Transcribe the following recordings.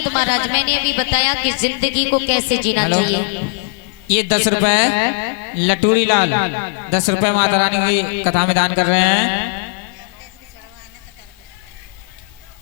परीक्षित महाराज, मैंने अभी बताया कि जिंदगी को कैसे जीना चाहिए। ये 10 रुपए लटूरी लाल 10 रुपए माता रानी की कथा में दान कर रहे हैं।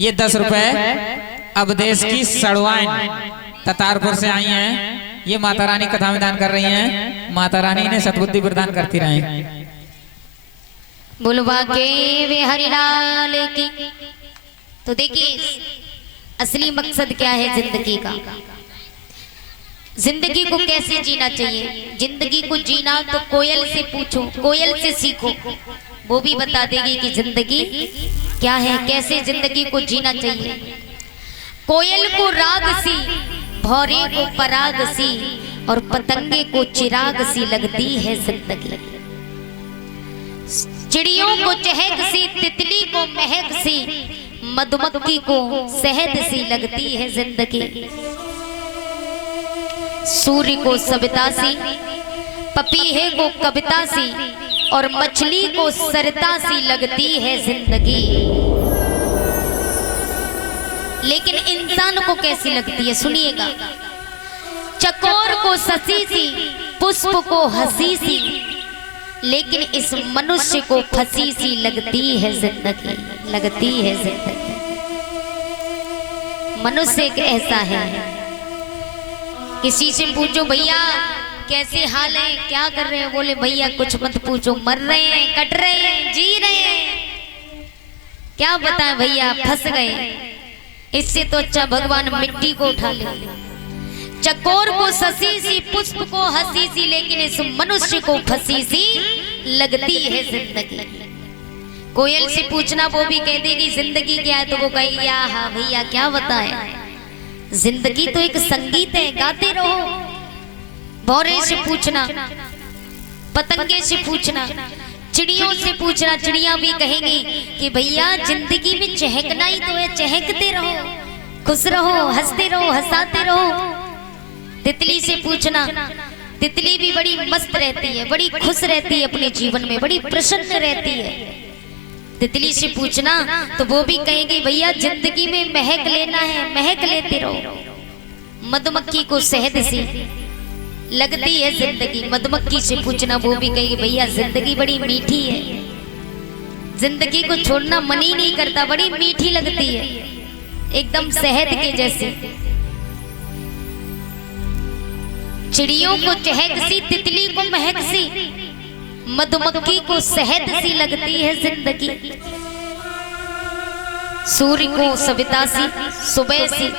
ये 10 रुपए अवदेश की सड़वाइन ततारपुर से आई हैं। ये माता रानी कथा में दान कर रही हैं। माता रानी ने सद्बुद्धि प्रदान करती रहे। बुलवा के वे हरिलाल की। तो देखिए असली मकसद क्या है जिंदगी का, जिंदगी को कैसे जीना चाहिए। जिंदगी को जीना तो कोयल से पूछो, कोयल से सीखो, वो भी बता देगी कि जिंदगी क्या है, कैसे जिंदगी को जीना चाहिए। कोयल को राग सी, भौरे को पराग सी और पतंगे को चिराग सी लगती है जिंदगी। चिड़ियों को चहक सी, तितली को महक सी, मधुमक्खी को शहद सी लगती है जिंदगी। सूर्य को सविता सी, पपीहे को कविता सी और मछली को सरता सी लगती है जिंदगी। लेकिन इंसान को कैसी लगती है सुनिएगा। चकोर को ससी सी, पुष्प को हंसी सी, लेकिन इस मनुष्य को फंसी सी लगती है जिंदगी, लगती है जिंदगी। मनुष्य एक ऐसा है, किसी से पूछो भैया कैसे हाल है, क्या कर रहे हैं, बोले भैया कुछ मत पूछो, मर रहे हैं, कट रहे हैं, जी रहे हैं, क्या बताएं भैया, फंस गए। इससे तो अच्छा भगवान मिट्टी को उठा ले। चकोर को ससी सी, पुष्प को हंसी सी, लेकिन इस मनुष्य को फंसी सी लगती है जिंदगी। कोयल से पूछना, वो भी कह देगी जिंदगी क्या है, तो वो कहेगी हाँ भैया क्या बताएं, जिंदगी तो एक संगीत है, गाते रहो। भौरे से पूछना, पतंगे से पूछना, चिड़ियों से पूछना, चिड़िया भी कहेंगी कि भैया जिंदगी में चहकना ही तो है, चहकते रहो, खुश रहो, हंसते रहो, हंसाते रहो। तितली से पूछना, तितली भी बड़ी मस्त रहती है, बड़ी खुश रहती है, अपने जीवन में बड़ी प्रसन्न रहती है। तितली से पूछना तो वो भी कहेगी भैया जिंदगी में महक लेना है, महक लेते रहो। मधुमक्खी को शहद सी लगती है जिंदगी। मधुमक्खी से पूछना, वो भी कहेगी भैया जिंदगी बड़ी मीठी है, जिंदगी को छोड़ना मन ही नहीं करता, बड़ी मीठी लगती है, एकदम शहद के जैसे। चिड़ियों को चहक सी, तितली को महक सी, मधुमक्खी को शहद सी लगती है जिंदगी। सूर्य को सविता सी, सुबह सी,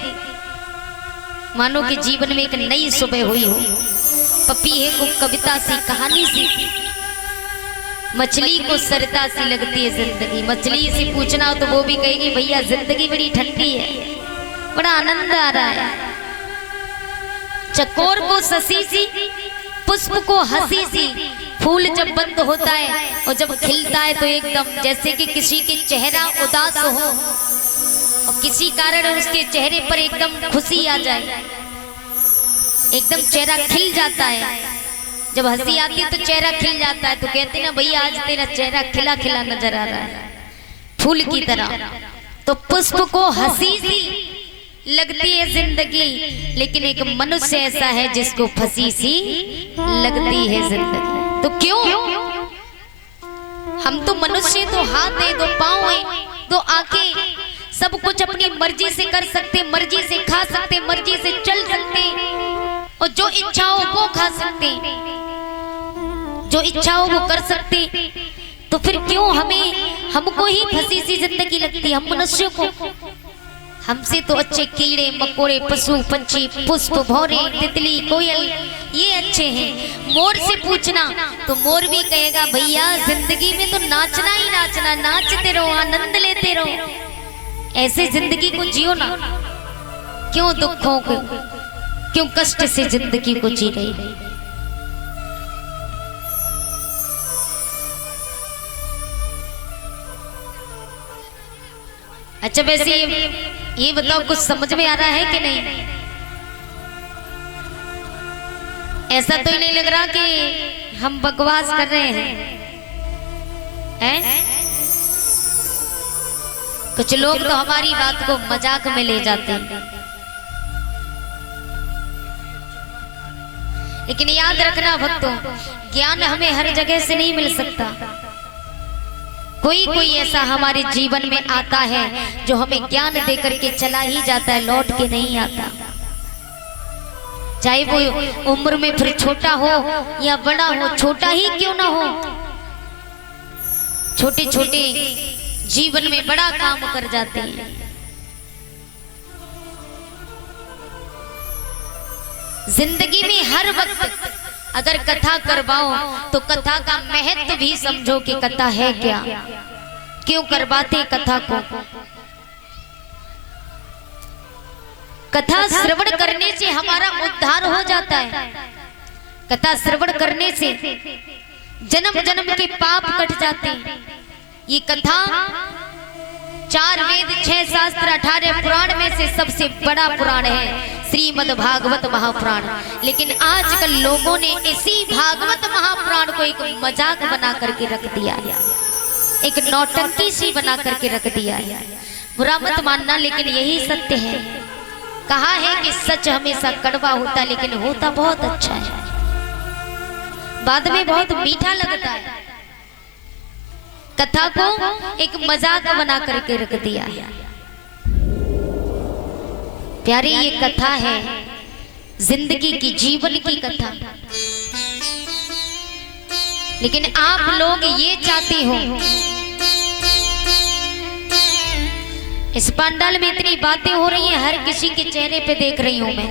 मानो कि जीवन में एक नई सुबह हुई हो। पपीहे को कविता सी, कहानी सी, मछली को सरता सी लगती है जिंदगी। मछली से पूछना हो तो वो भी कहेगी भैया जिंदगी बड़ी ठंडी है, बड़ा आनंद आ रहा है। चकोर को ससी सी, पुष्प को हंसी सी, फूल जब बंद होता है और जब खिलता है तो एकदम जैसे कि किसी के चेहरा उदास हो और किसी कारण उसके चेहरे पर एकदम खुशी आ जाए, एकदम चेहरा खिल जाता है। जब हंसी आती है तो चेहरा खिल जाता है, तो कहते ना भैया आज तेरा चेहरा खिला खिला नजर आ रहा है, फूल की तरह। तो पुष्प को हंसी सी लगती है जिंदगी, लेकिन एक मनुष्य ऐसा है जिसको फंसी सी लगती है जिंदगी। तो क्यों? हम तो मनुष्य, तो हाथ है, दो पांव है, दो आंखें, सब कुछ अपनी मर्जी से कर सकते, मर्जी से खा सकते, मर्जी से चल सकते और जो इच्छा हो वो खा सकते, जो इच्छा हो वो कर सकते। तो फिर क्यों हमको ही फंसी सी जिंदगी लगती है, हम मनुष्यों को? हमसे तो अच्छे कीड़े मकोड़े, पशु पंछी, पुष्प, भौरे, तितली, कोयल ये अच्छे हैं। मोर से पूछना तो मोर भी कहेगा भैया जिंदगी में तो नाचना ही नाचना, नाचते रहो, आनंद लेते रहो। ऐसे जिंदगी को जियो ना, क्यों दुखों को, क्यों कष्ट से जिंदगी को जी रही है। अच्छा वैसे ये बताओ कुछ समझ में आ रहा है कि नहीं? ऐसा तो ही नहीं लग रहा कि हम बकवास कर रहे हैं? कुछ लोग तो हमारी बात को मजाक में ले जाते हैं, लेकिन याद रखना भक्तों, ज्ञान हमें हर जगह से नहीं मिल सकता। कोई कोई ऐसा हमारे जीवन में आता है जो हमें ज्ञान देकर के चला ही जाता है, लौट के नहीं आता। चाहे वो उम्र में फिर छोटा हो या बड़ा हो, छोटा ही क्यों ना हो, छोटे छोटे जीवन में बड़ा काम कर जाते हैं। जिंदगी में हर वक्त अगर कथा करवाओ तो कथा का महत्व भी समझो कि कथा है क्या, क्यों करवाते कथा को। कथा श्रवण करने से हमारा उद्धार हो जाता है। कथा श्रवण करने से जन्म जन्म के पाप कट जाते हैं। ये कथा 4 वेद 6 शास्त्र 18 पुराण में से सबसे बड़ा पुराण है श्रीमद् भागवत महापुराण। लेकिन आजकल लोगों ने इसी भागवत महापुराण को एक मजाक बना करके रख दिया है, एक नौटंकी सी बना करके रख दिया है। बुरा मत मानना, लेकिन यही सत्य है। कहा है कि सच हमेशा कड़वा होता है, लेकिन होता बहुत अच्छा है, बाद में बहुत मीठा लगता है। कथा को एक मजाक बना करके रख दिया है। प्यारे, ये कथा है जिंदगी की, जीवन की कथा। लेकिन आप लोग ये चाहते हो, इस पंडाल में इतनी बातें हो रही हैं, हर किसी के चेहरे पे देख रही हूं मैं,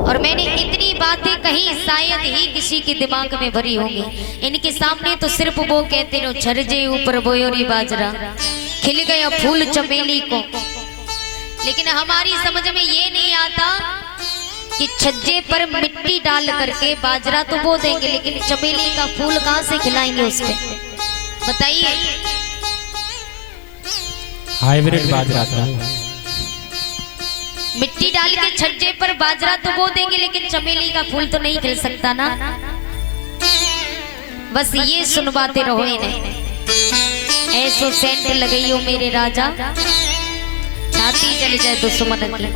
और मैंने इतनी बातें कही शायद ही किसी के दिमाग में भरी होंगी। इनके सामने तो सिर्फ वो कहते हो छरजे ऊपर बोयोरी बाजरा, खिल गया फूल चमेली को। लेकिन हमारी समझ में ये नहीं आता कि छज्जे पर मिट्टी डाल करके बाजरा तो बो देंगे, लेकिन चमेली का फूल कहां से खिलाएंगे उस पे, बताइए। हाइब्रिड बाजरा था। मिट्टी डाल के छज्जे पर बाजरा तो बो देंगे, लेकिन चमेली का फूल तो नहीं खिल सकता ना। बस ये सुनवाते रहो इन्हें, ऐसो सेंट लगई हो मेरे राजा, छाती जल जाए दुश्मन की।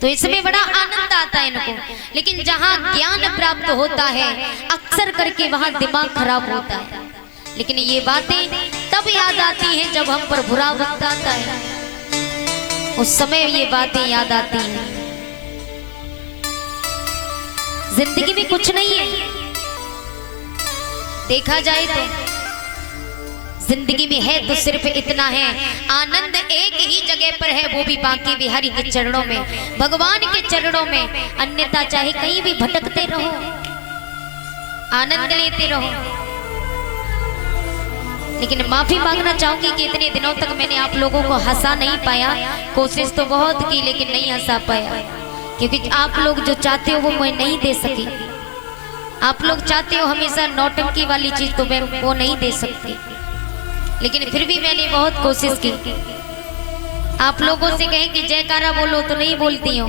तो इसमें बड़ा आनंद आता है इनको। लेकिन जहां ज्ञान प्राप्त होता है अक्सर करके वहां दिमाग खराब होता है। लेकिन ये बातें तब याद आती हैं जब हम पर बुरा वक्त आता है, उस समय ये बातें याद आती हैं। जिंदगी में कुछ नहीं है, देखा जाए तो जिंदगी में है तो सिर्फ इतना है, आनंद एक ही जगह पर है, वो भी बांके बिहारी के चरणों में, भगवान के चरणों में। अन्यथा चाहे कहीं भी भटकते रहो, आनंद लेते रहो। लेकिन माफी मांगना चाहूंगी कि इतने दिनों तक मैंने आप लोगों को हंसा नहीं पाया। कोशिश तो बहुत की, लेकिन नहीं हंसा पाया, क्योंकि आप लोग जो चाहते हो वो मैं नहीं दे सकी। आप लोग चाहते हो हमेशा नौटंकी वाली चीज, तो मैं वो नहीं दे सकती। लेकिन फिर भी मैंने बहुत कोशिश की। आप लोगों से कहें कि जयकारा बोलो तो नहीं बोलती हो,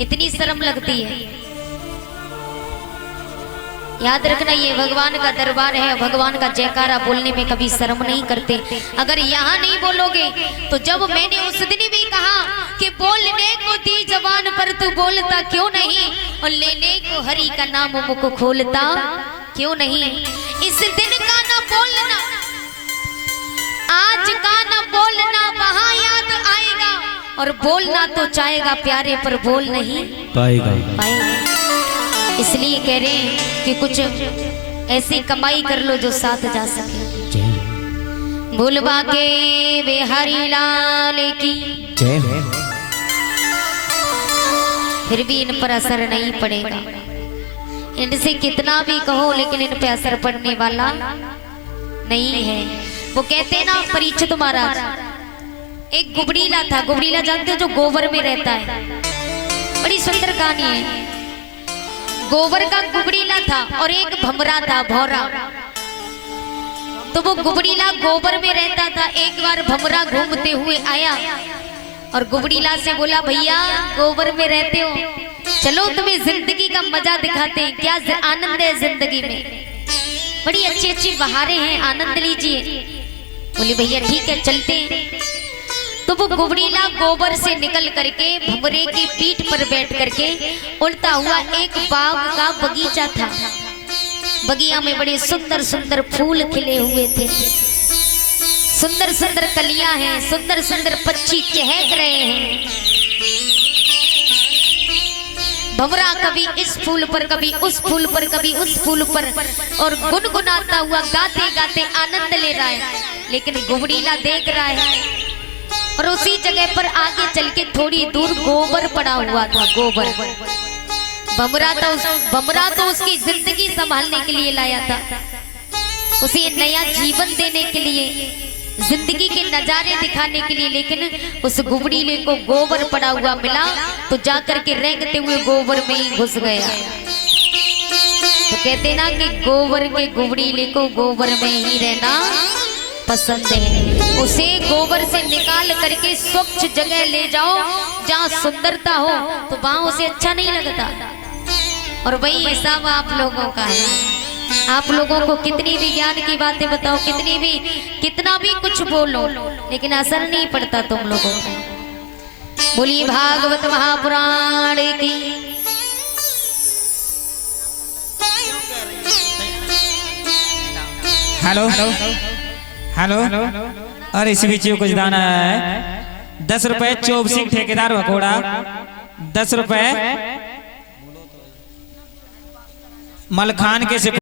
इतनी शर्म लगती है। याद रखना, ये भगवान का दरबार है, भगवान का जयकारा बोलने में कभी शर्म नहीं करते। अगर यहाँ नहीं बोलोगे तो जब मैंने उस दिन भी कहा कि बोलने को दी जबान पर तू बोलता क्यों नहीं, और लेने को हरि का नाम मुख खोलता क्यों नहीं। इस दिन का ना बोलना, आज का ना बोलना, वहां याद आएगा, और बोलना तो चाहेगा प्यारे, पर बोल नहीं पाएगा। इसलिए कह रहे हैं कि कुछ ऐसी कमाई कर लो जो साथ जा सके। भूलवा के बिहारी लाल की जय। फिर भी इन पर असर नहीं पड़ेगा, इनसे कितना भी कहो लेकिन इन पे असर पड़ने वाला नहीं है। वो कहते हैं ना, परीक्षित महाराज, एक गुबड़ीला था। गुबड़ीला जानते हो, जो गोबर में रहता है। बड़ी सुंदर कहानी है। गोबर का गुबड़ीला था और एक भमरा था, भौरा। तो वो गुबड़ीला गोबर में रहता था। एक बार भमरा घूमते हुए आया और गुबड़ीला से बोला, भैया गोबर में रहते हो, चलो तुम्हें जिंदगी का मजा दिखाते हैं, क्या आनंद है जिंदगी में, बड़ी अच्छी अच्छी बहारें हैं, आनंद लीजिए। बोले भैया ठीक है चलते हैं। तो वो गुबड़ीला गोबर से निकल करके भंवरे की पीठ पर बैठ करके उड़ता हुआ एक बाग का बगीचा था। बगिया में बड़े सुंदर सुंदर फूल खिले हुए थे, सुंदर सुंदर कलियां हैं, सुंदर सुंदर पक्षी चहक रहे हैं। भंवरा कभी इस फूल पर, कभी उस फूल पर, कभी उस फूल पर, और गुनगुनाता हुआ गाते गाते आनंद ले रहा है। लेकिन गुबड़ीला देख रहा है और उसी जगह पर आगे चल के थोड़ी दूर गोबर पड़ा हुआ था। गोबर भंवरा तो उसकी जिंदगी संभालने के लिए लाया था, उसे नया जीवन देने के लिए, जिंदगी के नजारे दिखाने के लिए। लेकिन उस गुबड़ीले को गोबर पड़ा हुआ मिला तो जाकर के रेंगते हुए गोबर में ही घुस गया। तो कहते ना कि गोबर के गुबड़ीले को गोबर में ही रहना पसंद है। उसे गोबर से निकाल करके स्वच्छ जगह ले जाओ जहाँ सुंदरता हो, तो वहां उसे अच्छा नहीं लगता। और वही हिसाब आप लोगों का है। आप लोगों को कितनी भी ज्ञान की बातें बताओ, कितना भी कुछ बोलो, लेकिन असर नहीं पड़ता तुम लोगों को। बोलिए भागवत महापुराण की। हेलो हेलो, और इस बीच कुछ दाना है। 10 रुपए चोप सिंह ठेकेदार भगोड़ा, 10 रुपए मलखान के